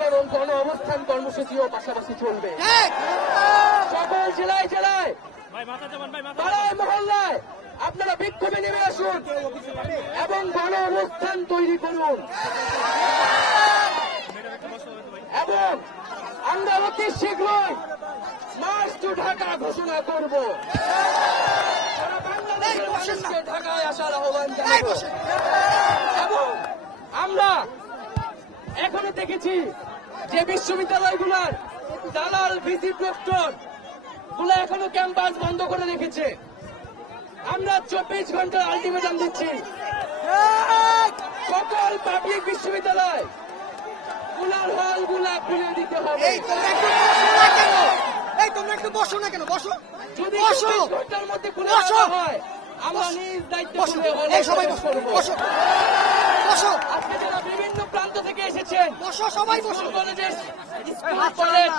হরতাল এবং গণ অবস্থান কর্মসূচিও পাশাপাশি চলবে। সকল জেলায় জেলায়, পাড়ায় মহল্লায় আপনারা বিক্ষোভে নেমে আসুন এবং গণ অবস্থান তৈরি করুন এবং আমরা অতি শীঘ্রই মার্চ টু ঢাকা ঘোষণা করব। সারা বাংলাদেশের মানুষকে ঢাকায় আসার আহ্বান জানাব এবং আমরা এখনো দেখেছি যে বিশ্ববিদ্যালয়গুলোর দালাল ভিসি প্রক্টর গুলো এখনো ক্যাম্পাস বন্ধ করে রেখেছে। আমরা 24 ঘন্টার আলটিমেটাম দিচ্ছি, সকল পাবলিক বিশ্ববিদ্যালয় গুলার হল গুলা খুলে দিতে হবে। তোমরা একটু বসো না কেন? বসো, যদি 24 ঘন্টার মধ্যে খুলে দেওয়া হয় আমরা নিজ দায়িত্ব বসো। আজকে যারা বিভিন্ন প্রান্ত থেকে এসেছেন, বসো সবাই, বসো। কলেজের স্কুল, কলেজ,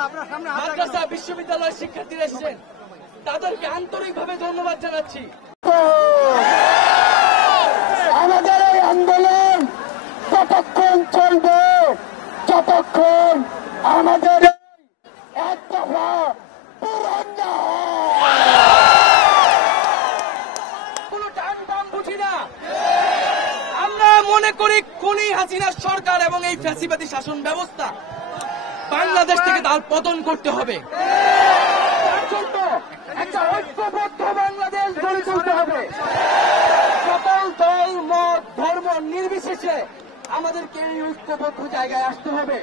মাদ্রাসা, বিশ্ববিদ্যালয়ের শিক্ষার্থীরা এসেছেন, তাদেরকে আন্তরিকভাবে ধন্যবাদ জানাচ্ছি। আমাদের এই আন্দোলন ততক্ষণ চলবে যতক্ষণ আমাদের এক দফা পূরণ না হয়। কোনো টান বাম বুঝি না, আমরা মনে করি খুনি হাসিনার সরকার এবং এই ফ্যাসিবাদী শাসন ব্যবস্থা বাংলাদেশ থেকে তার পতন করতে হবে। তার জন্য একটা ঐক্যবদ্ধ বাংলাদেশ গড়ে তুলতে হবে। সকল দল, মত, ধর্ম নির্বিশেষে আমাদেরকে এই ঐক্যবদ্ধ জায়গায় আসতে হবে।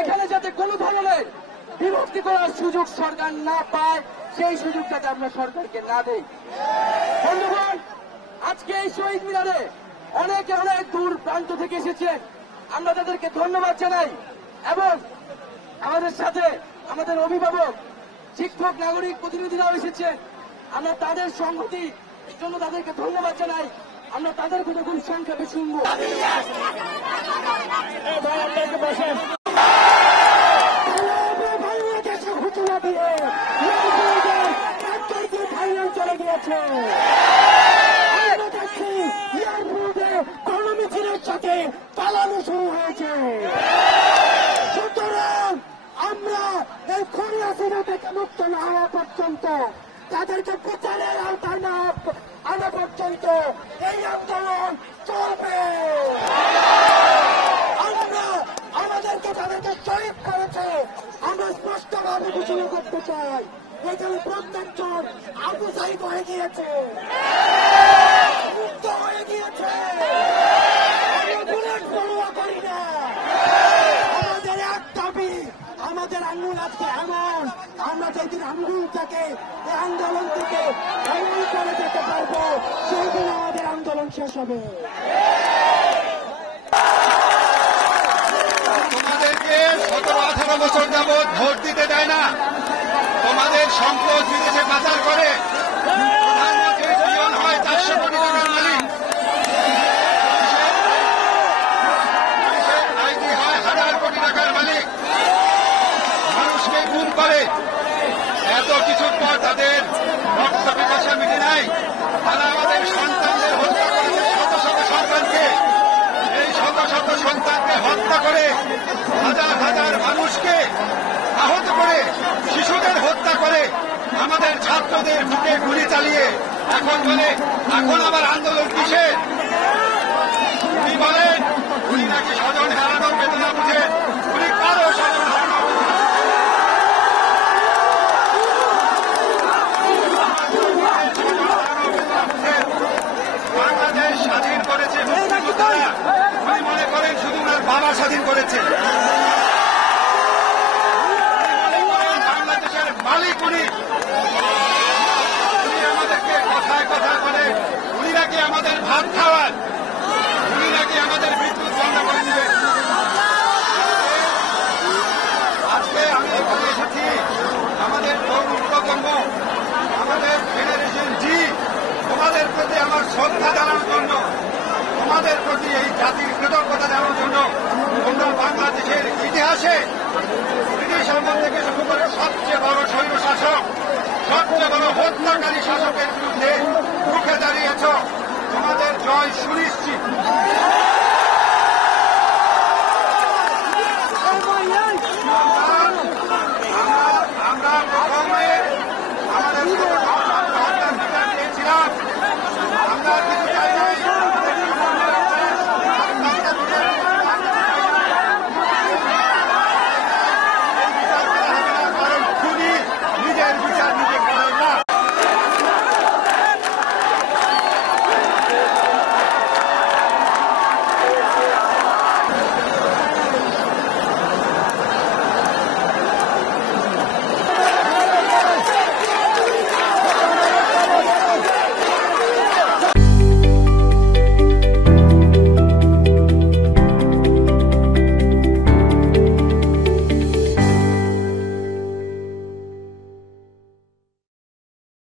এখানে যাতে কোনো ধরনের বিভক্তি করার সুযোগ সরকার না পায়, সেই সুযোগ যাতে আমরা সরকারকে না দেই। বন্ধুগণ, আজকে এই শহীদ মিনারে অনেকে অনেক দূর প্রান্ত থেকে এসেছেন, আমরা তাদেরকে ধন্যবাদ জানাই এবং আমাদের সাথে আমাদের অভিভাবক, শিক্ষক, নাগরিক প্রতিনিধিরাও এসেছেন। আমরা তাদের সংহতির জন্য তাদেরকে ধন্যবাদ জানাই। আমরা তাদের কথা খুব সংক্ষেপে শুনবো। চলে গিয়েছে কর্মমিছিলের সাথে পালানো শুরু হয়েছে। সুতরাং আমরা এই খুনি হাসিনা থেকে মুক্ত না হওয়া পর্যন্ত, তাদেরকে বিচারের আওতায় না আনা পর্যন্ত এই আন্দোলন চলবে। আমরা আমাদেরকে তাদেরকে শহীদ করেছে, আমরা স্পষ্টভাবে ঘোষণা করতে চাই, এখানে প্রত্যেকজন আবু সাইদ হয়ে গিয়েছে, মুক্ত হয়ে গিয়েছে। করি না, আমাদের এক দাবি, আমাদের আন্দোলন আজকে এমন, আমরা যেদিন আন্দোলন থেকে এই আন্দোলন থেকে এমন করে যেতে পারবো, সেই দিন আমাদের আন্দোলন শেষ হবে। তোমাদেরকে 17-18 বছর যাবৎ ভোট দিতে দেয় না, তোমাদের সম্পদ বিদেশে পাচার করে প্রধানমন্ত্রীর পিয়ন হয় 400 কোটি টাকার মালিক, আইটি হয় 1000 কোটি টাকার মালিক, মানুষকে গুম করে। এত কিছুর পর তাদের রক্ত পিপাসা মিটে নাই। তারা আমাদের সন্তানদের হত্যা করেছে, শত শত সন্তানকে। এই শত শত সন্তানকে হত্যা করে, হাজার হাজার মানুষকে আহত করে, শিশুদের হত্যা করে, আমাদের ছাত্রদের বুকে গুলি চালিয়ে এখন বলে এখন আবার আন্দোলন কিসের? উনি বলেন উনি নাকি স্বজন হারানোর বেদনা বুঝে, উনি কারো স্বজন হারানো বাংলাদেশ স্বাধীন করেছে। উনি মনে করেন শুধু ওনার বাবা স্বাধীন করেছে, বাংলাদেশের মালিক উনি। উনি আমাদেরকে কথায় কথা বলে উনি নাকি আমাদের ভাত খাওয়া